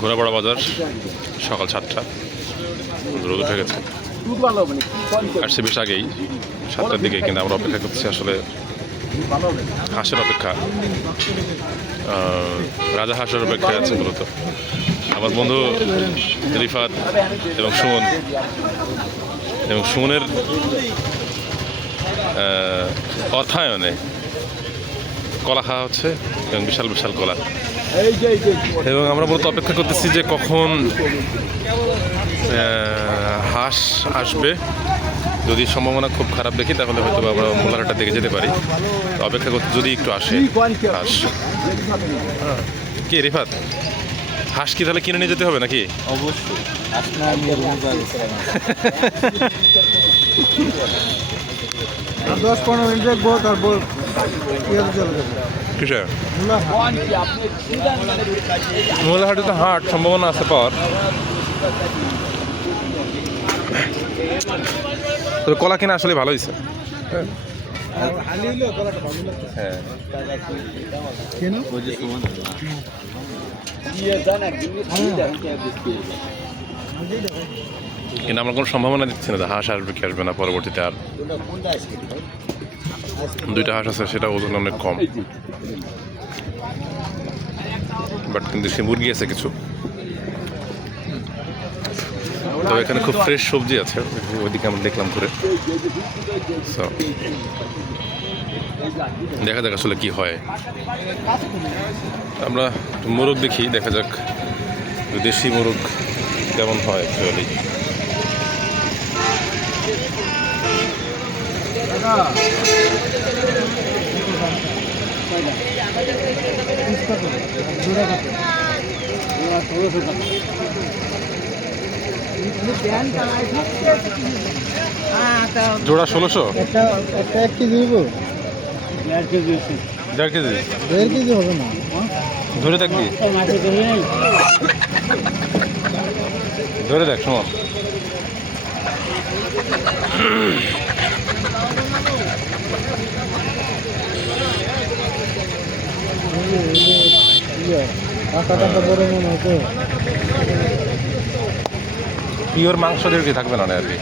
ঘোড়াপাড়া বাজার সকাল 7টা, রোদ উঠে গেছে। আসছে বেশ আগেই 7টার দিকে, কিন্তু আমরা অপেক্ষা করছি আসলে হাঁসের অপেক্ষা, রাজা হাঁসের অপেক্ষায় আছে মূলত আমার বন্ধু রিফাত এবং সুমন। এবং সুমনের অর্থায়নে কলা খাওয়া হচ্ছে এবং বিশাল বিশাল কলা, এবং আমরা মূলত অপেক্ষা করতেছি যে কখন হাঁস আসবে। যদি সম্ভাবনা খুব খারাপ দেখি তাহলে হয়তো আমরা মোলারহাটের দিকে যেতে পারি। অপেক্ষা করতে যদি একটু আসে হাঁস। কি রিফাত, হাঁস কি তাহলে কিনে নিয়ে যেতে হবে নাকি? অবশ্যই। 10-15 মিনিট দেখবো, তারপর কিসে মোলারহাটে তো হাট সম্ভাবনা আছে পাওয়ার। তো কলা কিনা আসলে ভালো হয়েছে। কিন্তু আমরা কোনো সম্ভাবনা দিচ্ছি না হাঁস আসবে কি আসবে না পরবর্তীতে। আর 2টা হাঁস আছে, সেটা ওজন অনেক কম, বাট কিন্তু সে মুরগি আছে কিছু। তো এখানে খুব ফ্রেশ সবজি আছে, ওইদিকে আমরা দেখলাম ঘুরে। দেখা যাক আসলে কি হয়। আমরা মোরগ দেখি, দেখা যাক দেশি মোরগ কেমন হয় অ্যাকচুয়ালি। জোড়া 1600, 1 কেজি দিব। 1.5 কেজি, 1.5 কেজি হবে না, ধরে দেখবি, ধরে দেখ সুমন। পিওর মাংস দিয়ে কি থাকবে না আর কি?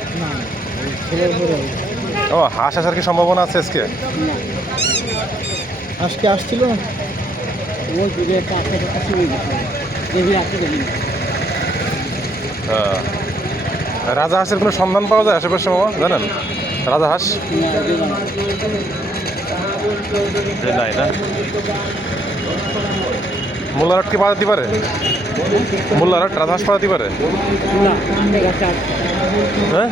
ও হাঁস আসার কি সম্ভাবনা আছে আজকে? আজকে আসছিল না, রাজা হাঁসের কোনো সন্ধান পাওয়া যায় আশেপাশে মামা, জানেন? রাজা হাঁস নাই না? মোল্লারহাট কি পাওয়া যেতে পারে? মোল্লারহাট রাজা হাঁস পাওয়া যেতে পারে? হ্যাঁ,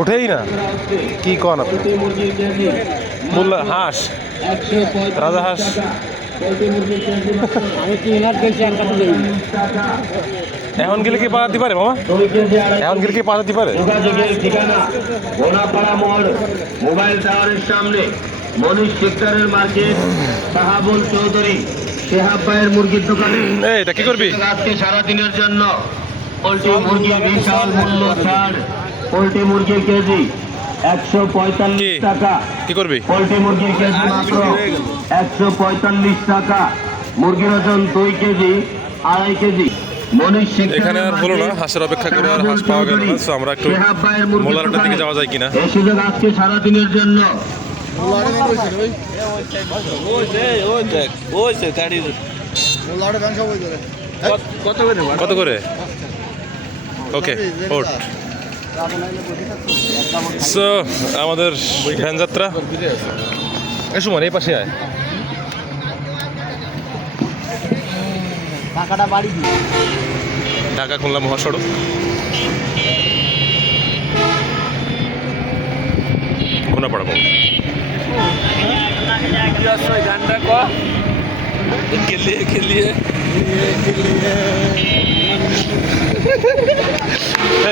ওঠেই না। কি কন আপনি? মোল্লা হাঁস, রাজা হাঁস এখন গেলে কি পাওয়া যেতে পারে মামা? এখন গেলে কি পাওয়া যেতে পারে? মোবাইল টাওয়ারের সামনে মনীষ শিকদারের মার্কেট, শাহাবুল চৌধুরী শেহাব ভাইয়ের মুরগির দোকানে। এটা কি করবি আজকে সারাদিনের জন্য পোল্ট্রি মুরগির বিশাল মূল্য ছাড়। পোল্ট্রি মুরগির কেজি 145 টাকা। কি করবি? পোল্ট্রি মুরগির কেজি মাত্র 145 টাকা। মুরগির ওজন 2 কেজি 2.5 কেজি। এখানে আর হলো না, হাঁসের অপেক্ষা করে আর হাঁস পাওয়া গেল না। তো আমরা একটু মোল্লারহাটের দিকে যাওয়া যায় কিনা। এই সুযোগ আজকে সারাদিনের জন্য। কত করে? ওকে, ওট। সো আমাদের ভ্যান যাত্রা এসো মানে এই পাশে আয়। ঢাকা খুলনা মহাসড়ক। কোনাপাড়া মোড়।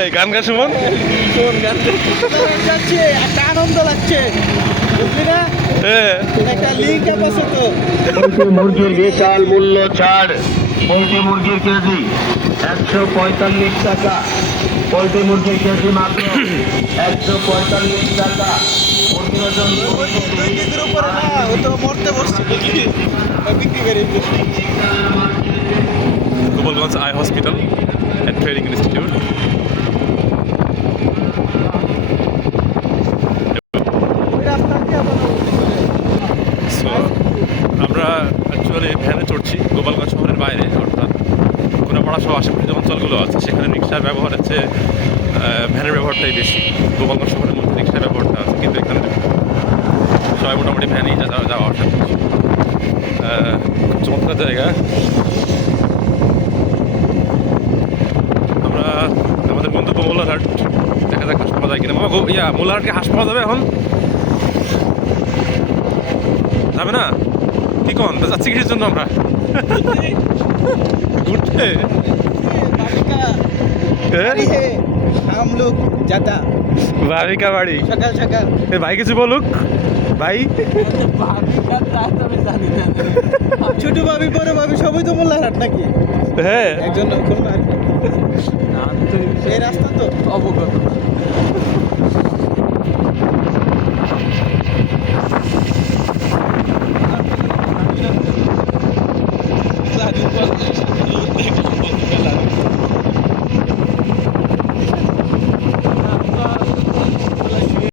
এই গান গা সুমন, একটা আনন্দ লাগছে, বুঝলি না? একটা লিঙ্ক আছে তো। মুরগির বিশাল মূল্য ছাড়। পোল্ট্রি মুরগির কেজি 145 টাকা। পোল্ট্রি মুরগির কেজি মাত্র 145 টাকা। মুরগির ওজন 2 কেজির উপরে না, ও তো মরতে বসছে বিক্রি করে। Gopalganj eye hospital and training institute. ওই রাস্তা দিয়ে আবার সো আমরা অ্যাকচুয়ালি ভ্যানে চড়ছি গোপালগঞ্জ শহরের বাইরে, অর্থাৎ কোনাপাড়া সহ আশেপাশে যে অঞ্চলগুলো আছে সেখানে রিক্সার ব্যবহার হচ্ছে ভ্যানের ব্যবহারটাই বেশি। গোপালগঞ্জ শহরের মধ্যে রিক্সার ব্যবহারটা আছে, কিন্তু এখানে সবাই মোটামুটি ভ্যানেই যাওয়া আসা করছে। চমৎকার জায়গা। আমরা আমাদের গন্তব্য মোল্লারহাট, দেখা যাক হাঁস পাওয়া যায় কিনা। মামা মোল্লারহাটকে হাঁস পাওয়া যাবে এখন? যাবে না? কি কন যাচ্ছি কিসের জন্য আমরা? ঘুরতে। বাড়ি হে हम लोग जाता ভাবিকা বাড়ি। সকাল সকাল এ ভাই কিছু বলুক ভাই। ছোট ভাবি বড় ভাবি সবই তো মোল্লারহাট নাকি? হ্যাঁ একজন খুলনা এই রাস্তা তো অবগত